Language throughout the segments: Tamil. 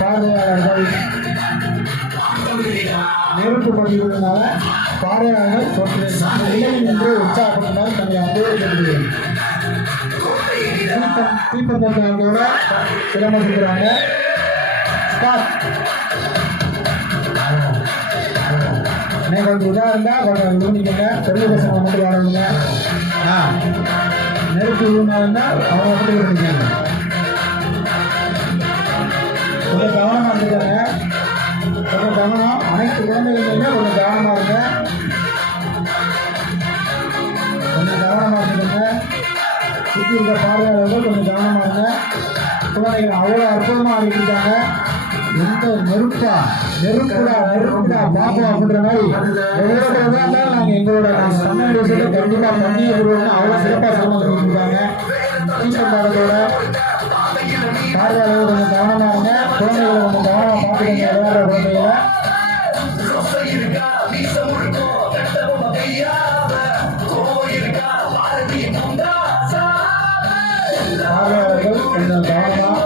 பார்வையாளர்கள் நெருப்பு பதிவுனால பார்வையாளர்கள் இளைஞர் என்று உற்சாகத்தினால் தன்னை அனுபவிக்கப்படுகிறது. தீபந்தோட சிரமப்படுகிறாங்க. கொஞ்சம் இதாக இருந்தால் கொஞ்சம் ஊனிக்கங்க. பெரிய பசங்க மட்டும் வாடணுங்க. நெருப்பு ஊனா இருந்தால் அவங்க மட்டும் ஊனிக்கங்க. கொஞ்சம் கவனமாக இருந்துக்காங்க. கொஞ்சம் கவனம். அனைத்து குழந்தைகளுமே கொஞ்சம் கவனமாக இருங்க. கொஞ்சம் கவனமாக இருந்துக்கங்க. சுற்றி இருக்கிற பார்வையாளர்கள் கொஞ்சம் கவனமாக இருங்க. குழந்தைகள் அவ்வளோ அற்புதமாக ஆடிட்டுருக்காங்க. எந்த நெருப்பா பாப்பா அப்படின்ற மாதிரி எங்களோட இருந்தாலும் நாங்கள் எங்களோட தமிழ் விஷயத்தை கண்டிப்பாக பண்ணியே விடுவோம்னு அவ்வளோ சிறப்பாக சம்மந்திருக்காங்க. டீச்சர்காரத்தோட பார்வையாளர்கள் கொஞ்சம் கவனமாக இருங்க. குழந்தைகளை கொஞ்சம் கவனமாக பார்த்துக்கங்க. விளையாடுற குழந்தைகளை பார்வையாளர்கள் கொஞ்சம் கவனமாக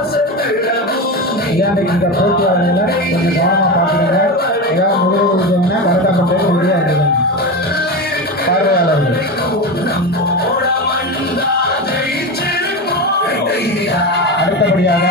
இந்த போட்டியாளர்களை கொஞ்சம் கவனமாக பார்த்துக்கங்க. ஏதாவது முதல் விஷயம்னா வரதாக்கப்பட்டு உறுதியாக இருக்குங்க. பார்வையாளர்கள் அடுத்தபடியாக